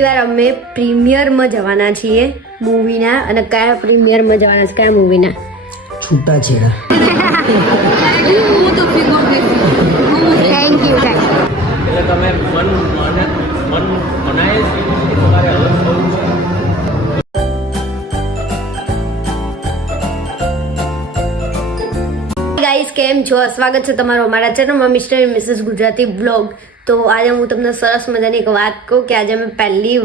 વાર અમે પ્રીમિયરમાં જવાના છીએ મૂવીના. અને કયા પ્રીમિયરમાં જવાના છે? કયા મૂવીના? છૂટાછેડા. Thank you. એટલે તમે મન મનાય છે તમારે હવે થવું છે. ગાઈસ, કેમ છો? સ્વાગત છે તમારો અમારા ચેનલમાં Mr and Mrs Gujarati blog. તો આજે હું તમને સરસ મજાની એક વાત કહું કે આજે અમે પહેલી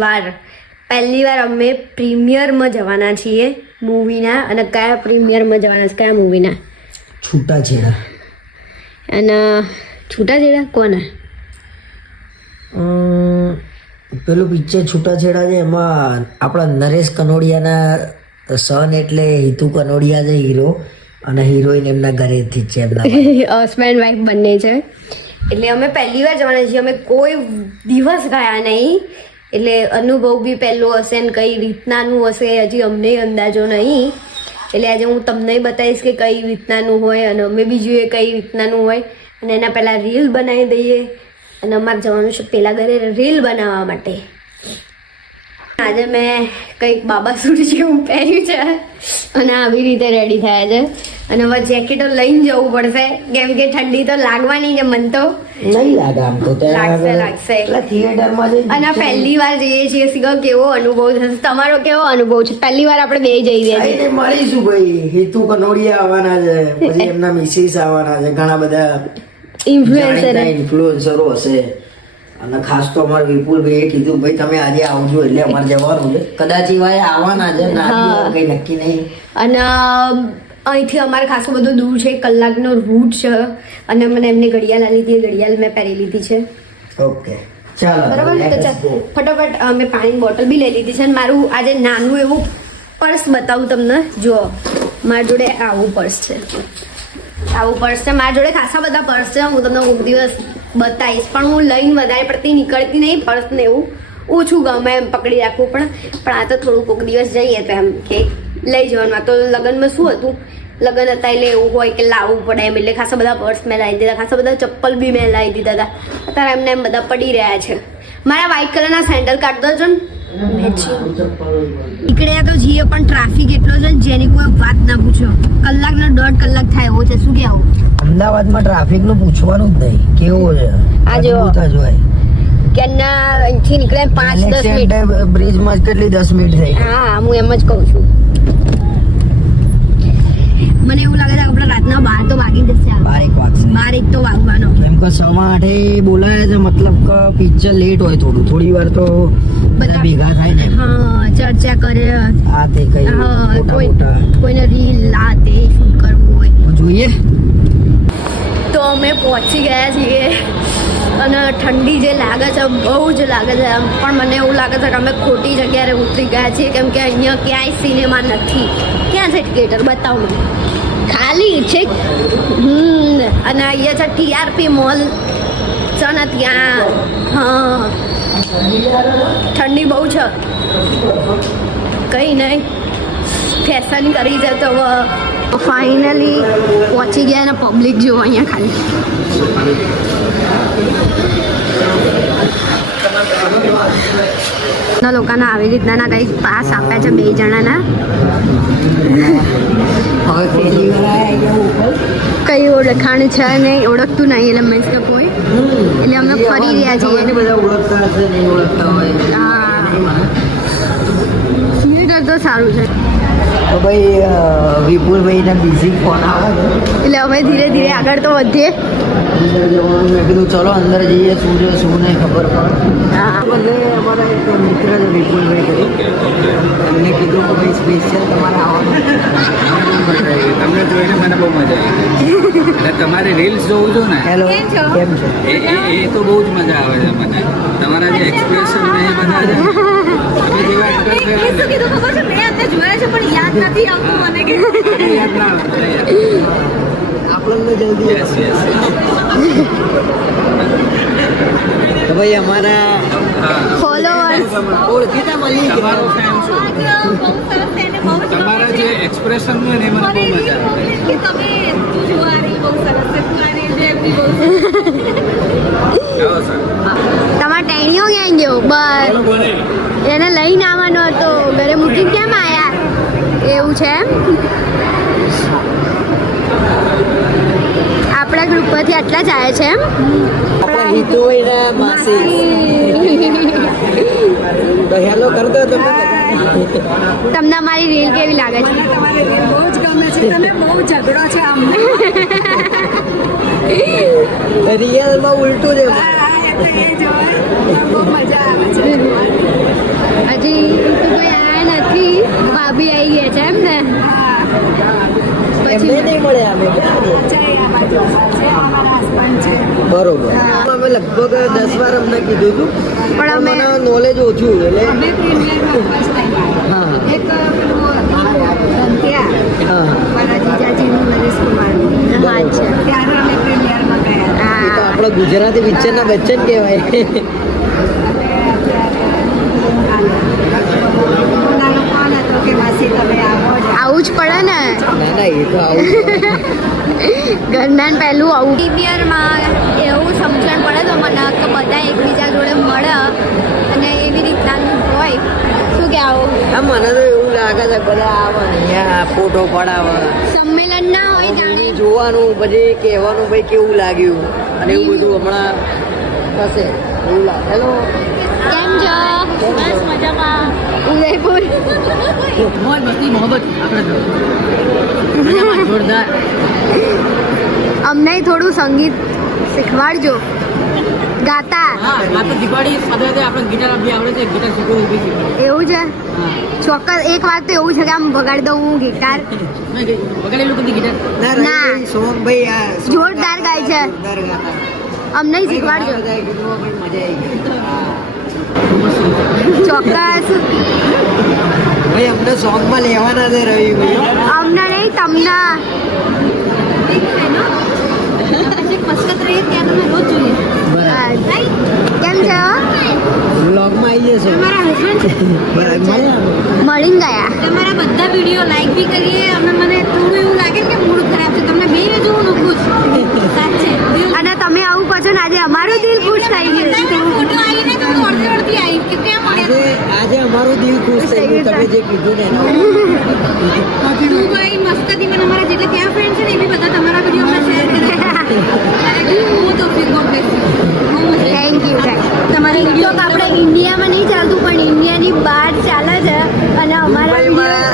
વાર અમે પ્રીમિયરમાં જવાના છીએ મૂવીના. અને કયા પ્રીમિયરમાં જવાના છે? કયા મૂવીના? છૂટાછેડા. અને છૂટાછેડા કોના? પેલું પિક્ચર છૂટાછેડા છે એમાં આપણા નરેશ કનોડિયાના સન એટલે હિતુ કનોડિયા છે હીરો, અને હિરોઈન એમના ઘરેથી જ છે. એમના હસબન્ડ વાઈફ બંને છે. એટલે અમે પહેલી વાર જવાના છીએ. અમે કોઈ દિવસ ગયા નહીં, એટલે અનુભવ બી પહેલો હશે ને કઈ રીતનાનું હશે હજી અમને અંદાજો નહીં. એટલે આજે હું તમને બતાવીશ કે કઈ રીતનાનું હોય, અને અમે બી જોઈએ કઈ રીતનાનું હોય. અને એના પહેલાં રીલ બનાવી દઈએ. અને અમારે જવાનું છે પેલા ઘરે રીલ બનાવવા માટે. આજે મેં કંઈક બાબા સૂટ જેવું પહેર્યું છે અને આવી રીતે રેડી થયા છે. અને હવે જેકેટો લઈને જવું પડશે કેમ કે ઠંડી તો લાગવાની છે. મન તો નહીં લાગે આમ તો લાગશે. થિયેટરમાં અને પહેલી વાર જઈએ છીએ. શીખો કેવો અનુભવ થશે? તમારો કેવો અનુભવ છે? પહેલી વાર આપણે બે જઈ રહ્યા છીએ. મળીશું ભાઈ. હિતુ કનોડિયા આવવાના છે, પછી એમના મિસિસ આવવાના છે, ઘણા બધા ઇન્ફ્લુએન્સરો હશે. અને ખાસ તો અમારે વિપુલભાઈએ કીધું ભાઈ તમે આજે આવજો, એટલે અમારે જવાનું છે. કદાચ એવા આવવાના છે, કઈ નક્કી નહીં. અને અહીંથી અમારે ખાસું બધું દૂર છે, કલાકનો રૂટ છે. અને મને એમની ઘડિયાળ લીધી, ઘડિયાળ મેં પહેરી લીધી છે. ઓકે ચાલો બરાબર. તો ચાલ ફટાફટ અમે પાણીની બોટલ બી લઈ લીધી છે. અને મારું આજે નાનું એવું પર્સ બતાવું તમને. જો મારી જોડે આવું પર્સ છે. મારા જોડે ખાસા બધા પર્સ છે. હું તમને એક દિવસ બતાવીશ, પણ હું લઈને વધારે પડતી નીકળતી નહીં. પર્સને એવું ઓછું ગમે એમ પકડી રાખવું. પણ આ તો થોડું કોઈક દિવસ જઈએ તો એમ કે લઈ જવાનું. તો લગ્નમાં શું હતું, લગ્ન હતા એટલે એવું હોય કે લાવવું પડે એમ. એટલે ખાસા બધા પર્સ મેં લાવી દીધા, ખાસા બધા ચપ્પલ બી મેં લાવી દીધા હતા. અત્યારે એમને એમ બધા પડી રહ્યા છે. મારા વ્હાઈટ કલરના સેન્ડલ કાઢ દો છો ને. નીકળ્યા તો જઈએ, પણ ટ્રાફિક એટલો છે જેની કોઈ વાત ના પૂછો. કલાકનો 1.5 કલાક થાય એવો છે. શું કહેવું? અમદાવાદમાં ટ્રાફિક નું પૂછવાનું જ નહીં. કેવો છે આ જો કેના અહીંથી નીકળે 5-10 મિનિટ. બ્રિજમાં કેટલી 10 મિનિટ થઈ? હા, હું એમ જ કહું છું. મને એવું લાગે છે કે આપણે રાતના 12 તો વાગી જશે. 12 વાગશે. 12 તો વાગવાનો. કેમ કે 8:15 બોલાયા છે, મતલબ કે પિક્ચર લેટ હોય થોડી વાર તો બધા ભેગા થાય ને. હા, ચર્ચા કરે. આ તે કઈ કોઈને રીલ આ તે શું કરવું હોય જોઈએ. તો અમે પહોંચી ગયા છીએ. અને ઠંડી જે લાગે છે બહુ જ લાગે છે. પણ મને એવું લાગે છે કે અમે ખોટી જગ્યાએ ઉતરી ગયા છીએ, કેમ કે અહીંયા ક્યાંય સિનેમા નથી. ક્યાં છે થિયેટર? બતાવો મને. ખાલી છે. અને અહીંયા છે ટીઆરપી મોલ છે ને ત્યાં. હા, ઠંડી બહુ છે. કંઈ નહીં, ફેશન કરી છે. તો ફાઇનલી પહોંચી ગયા. અને પબ્લિક જુઓ અહીંયા ખાલી. લોકોને આવી રીતના કંઈક પાસ આપ્યા છે 2 જણાના. કઈ ઓળખાણ છે નહીં, ઓળખતું નહીં. એટલે મીન્સ કે કોઈ, એટલે અમે ફરી રહ્યા છીએ. હા, થિયેટર તો સારું છે. તો ભાઈ વિપુલભાઈ ને બીજી ફોન આવે છે, એટલે હવે ધીરે ધીરે આગળ તો વધીએ. અંદર જવાનું. મેં કીધું ચલો અંદર જઈએ, શું છે શું નહીં ખબર પડે. બદલે અમારા એક મિત્ર છે વિપુલભાઈ કરી, એમને કીધું કે ભાઈ સ્પેશિયલ તમારે આવવાનું. તમને જોઈને મને બહુ મજા આવી. એટલે તમારી રીલ્સ જોઉં છું ને. હેલો, કેમ છો? એ તો બહુ જ મજા આવે છે મને. તમારા જે એક્સપ્રેશન ને એ બધા છે, તમે જેવા યાદ ના આવે. આપણને જલ્દી તો ભાઈ અમારા ફોલોઅર્સ ઓળખીતા મળી તમારો ફેન છું. તમારા જે એક્સપ્રેશન હોય ને એ મને બહુ મજા આવે. તમારા ટેણીઓ ક્યાં ગયો? બસ લઈને આવવાનો હતો, ઘરે મૂકીને કેમ આયા? એવું છે એમ? આપણા ગ્રુપ પરથી આટલા જ આવ્યા છે એમ? આપણા હિતુ હોય ને માસી તો હેલો કરતો તમે તમને અમારી રીલ કેવી લાગે છે? તમારે બહુ જ ગમે છે, તમે બહુ ઝઘડો છે અમને. રિયલમાં ઉલટું છે. હા, એ તો એ જ હોય. બહુ મજા આવે છે. હજી તો કોઈ આયા નથી, ભાભી આવી ગયા છે એમ ને? એમને નહીં મળે અમે જય આ બાજુ છે, અમારા husband છે. બરોબર અમે લગભગ 10 વાર અમને કીધું હતું પણ અમે મને નોલેજ ઓછું એટલે અમે પ્રીમિયરમાં first time આવ્યા. હા એક પેલું ધનત્યા, હા મારા જીજાજીનું નરેશ કુમારનું. હા છે. ત્યારે અમે પ્રીમિયરમાં ગયા હતા. એ તો હા આપણો ગુજરાતી પિક્ચરના બચ્ચન કહેવાય અને અત્યારે નાનો ફોન હતો કે માસી તમે આવો જ. આવું જ પડે ને, ના ના એ તો આવું ઘરના પહેલું આવું. પ્રીમિયરમાં એવું સમજણ પડે તો મને કે બધા એકબીજા જોડે મળે અને એવી રીતના હોય. શું કે આવું આ મને તો એવું લાગે છે બધા આવે ને અહીંયા ફોટો પડાવે સંમેલન ના હોય જાણે. જોવાનું પછી કહેવાનું ભાઈ કેવું લાગ્યું અને એવું બધું હમણાં થશે એવું લાગે હેલો કેમ છો? બસ મજામાં. ઉદયપુર મોજ મસ્તી મોહબ્બત આપણે જોરદાર અમને થોડું સંગીત શીખવાડજો ગાતા. હા આ તો દિવાળી સાથે આપણે ગિટાર બી આવડે છે ગિટાર શીખવું બી શીખવું એવું છે? ચોક્કસ એક વાત તો એવું છે કે આમ વગાડી દઉં હું ગિટાર. વગાડેલું કદી ગિટાર ના. સોંગ ભાઈ આ જોરદાર ગાય છે. જોરદાર ગાતા. અમને શીખવાડજો બધા કીધું પણ મજા આવી ચોક્કસ. ભાઈ અમને સોંગમાં લેવાના છે રવિ ભાઈ અમને નહીં તમને. કેમ છે? બ્લોગમાં આવી જશે બરાબર મળીને ગયા. તમારા બધા વિડીયો લાઈક બી કરીએ અમે મને થોડું એવું લાગે કે મૂડ ખરાબ છે તમને બે ને જોવું ખુશ સાચે અને તમે આવું કહો છો ને આજે અમારું દિલ ખુશ થઈ ગયું. ફોટો આવીને તો હું અડધી અડધી આવી કે કેમ મળ્યા આજે અમારું દિલ ખુશ થઈ ગયું તમે જે કીધું ને એના દુબઈ મસ્કતીમાં અમારા જેટલા ત્યાં ફ્રેન્ડ છે ને એ બી બધા તમારા વિડીયો અમે શેર કરે હું તો ફીલ ગોડ થેન્ક યુ. તમારે ટિકટોક આપણે ઇન્ડિયામાં નહીં ચાલતું પણ ઇન્ડિયાની બહાર ચાલે છે અને અમારા દુબઈમાં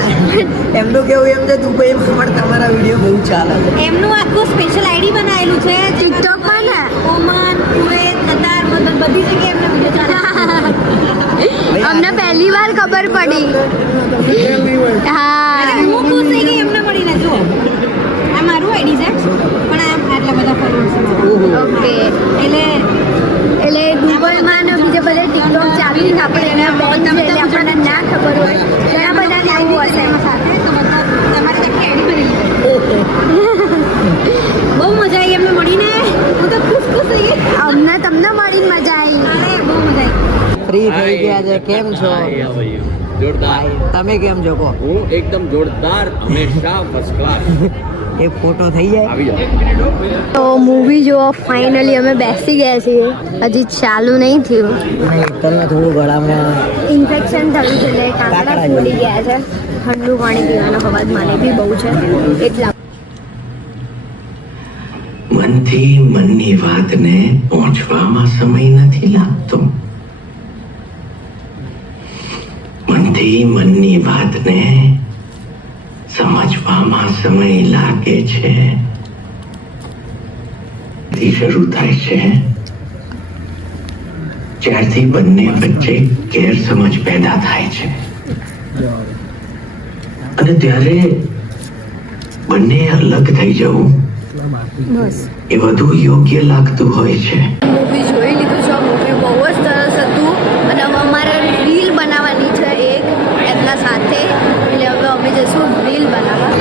એમનું કેવું એમ છે દુબઈમાં પણ તમારા વિડીયો બહુ ચાલે છે એમનું આખું સ્પેશિયલ આઈડી બનાવેલું છે ટિકટોક પર ને ઓમાન કુવેત કતાર મતલબ બધી જગ્યાએ એમના વિડીયો ચાલે અમને પહેલી વાર ખબર પડી. હા હું ખુશ થઈ ગઈ એમને મળીને જો આ મારું આઈડી છે પણ આટલા બધા ફોલોઅર્સ ઓકે. એટલે ગૂગલમાં ને બીજે બધે ટિકટોક ચાલુ છે આપણે એને બોલ એટલે આપણને ના ખબર હોય ઘણા બધાને આવું હશે. તમારે આખી આઈડી બની બહુ મજા આવી એમને મળીને હું તો ખુશ થઈ ગઈ અમને તમને મળીને મજા આવી. અરે બહુ મજા આવી ફ્રી થઈ ગયા છે કેમ છો જોરદાર તમે કેમ છો કહો હું એકદમ જોરદાર હંમેશા ફર્સ્ટ ક્લાસ એક ફોટો થઈ જાય આવી જાઓ તો મૂવી જોવા ફાઇનલી અમે બેસી ગયા છીએ. હજી ચાલુ નહીં થયું. હેતલના થોડું ગળામાં ઇન્ફેક્શન થયું છે એટલે કાંકડા ફૂલી ગયા છે. ઠંડુ પાણી પીવાનો અવાજ મને બી બહુ છે એટલા. મનથી મનની વાતને પહોંચવામાં સમય નથી લાગતો. મનથી મનની વાતને સમજવામાં સમય લાગે છે. થી શરૂ થાય છે જ્યારથી બંને વચ્ચે ગેરસમજ પેદા થાય છે અને ત્યારે બંને અલગ થઈ જવું એ વધુ યોગ્ય લાગતું હોય છે. મૂવી જોઈ લીધું છે. મૂવી બહુ જ સરસ હતું અને હવે અમારે રીલ બનાવવાની છે એક એમના સાથે એટલે હવે અમે જઈશું રીલ બનાવવા.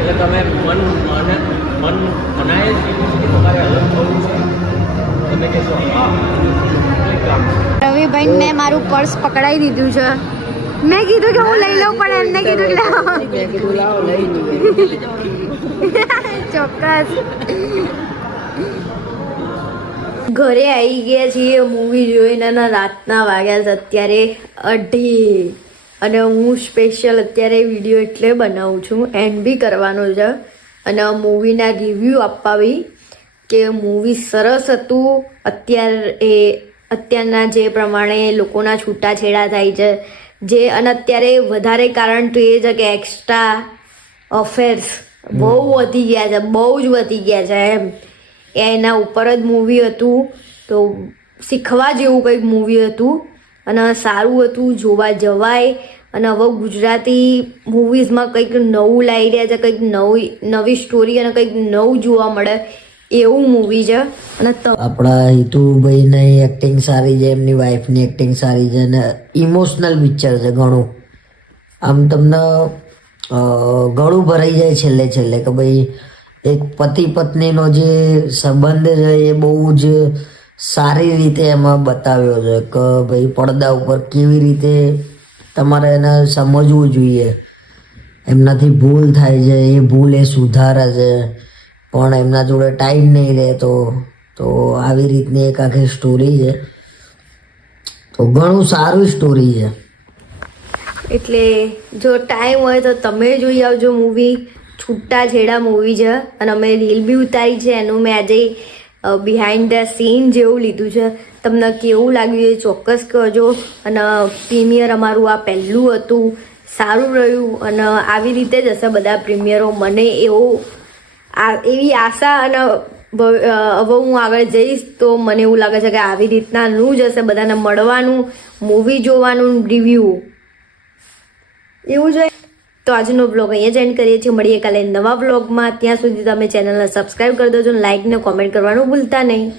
એટલે તમે મન રવિભાઈ ને મારું પર્સ પકડાઈ દીધું છે. મેં કીધું કે હું લઈ લઉં પણ એમને કીધું કે લાવો. મેં કીધું લાવો લઈ લઈએ. ચોક્કસ. ઘરે આવી ગયા છીએ મૂવી જોઈને અને રાતના વાગ્યા છે અત્યારે 2:30 અને હું સ્પેશિયલ અત્યારે વિડીયો એટલે બનાવું છું, એન્ડ બી કરવાનો છે અને મૂવીના રિવ્યૂ આપવી કે મૂવી સરસ હતું. અત્યારના જે પ્રમાણે લોકોના છૂટાછેડા થાય છે જે, અને અત્યારે વધારે કારણ તો એ છે કે એક્સ્ટ્રા અફેર્સ બહુ વધી ગયા છે, બહુ જ વધી ગયા છે એમ. એના ઉપર જ મૂવી હતું, તો શીખવા જેવું કંઈક મૂવી હતું અને સારું હતું, જોવા જવાય. અને હવે ગુજરાતી મૂવીઝમાં કંઈક નવું લાવી રહ્યા છે, કંઈક નવી સ્ટોરી અને કંઈક નવું જોવા મળે એવું મૂવી છે. અને આપણા હિતુભાઈની એક્ટિંગ સારી છે, એમની વાઈફની એક્ટિંગ સારી છે અને ઇમોશનલ પિક્ચર છે ઘણું. આમ તમને ઘણું ભરાઈ જાય છેલ્લે છેલ્લે કે ભાઈ એક પતિ પત્નીનો જે સંબંધ છે એ બહુ જ સારી રીતે એમાં બતાવ્યો છે કે ભાઈ પડદા ઉપર કેવી રીતે તમારે એને સમજવું જોઈએ. એમનાથી ભૂલ થાય છે, એ ભૂલ એ સુધારે છે, પણ એમના જોડે ટાઈમ નહીં રહેતો. તો આવી રીતની એક આખી સ્ટોરી છે, તો ઘણું સારું સ્ટોરી છે. એટલે જો ટાઈમ હોય તો તમે જોઈ આવજો મૂવી. છૂટાછેડા મૂવી છે અને અમે રીલ બી ઉતારી છે એનું. મેં આજે બિહાઇન્ડ ધ સીન જેવું લીધું છે. તમને કેવું લાગ્યું એ ચોક્કસ કહેજો. અને પ્રીમિયર અમારું આ પહેલું હતું, સારું રહ્યું અને આવી રીતે જ હશે બધા પ્રીમિયરો. મને એવી આશા અને હવે હું આગળ જઈશ તો મને એવું લાગે છે કે આવી રીતનાનું જ હશે, બધાને મળવાનું, મૂવી જોવાનું, રિવ્યૂ એવું જોઈએ. તો આજનો બ્લોગ અહીંયા જ એન્ડ કરીએ છીએ. મળીએ કાલે નવા બ્લોગમાં. ત્યાં સુધી તમે ચેનલને સબસ્ક્રાઈબ કરી દેજો, લાઇક ને કોમેન્ટ કરવાનું ભૂલતા નહીં.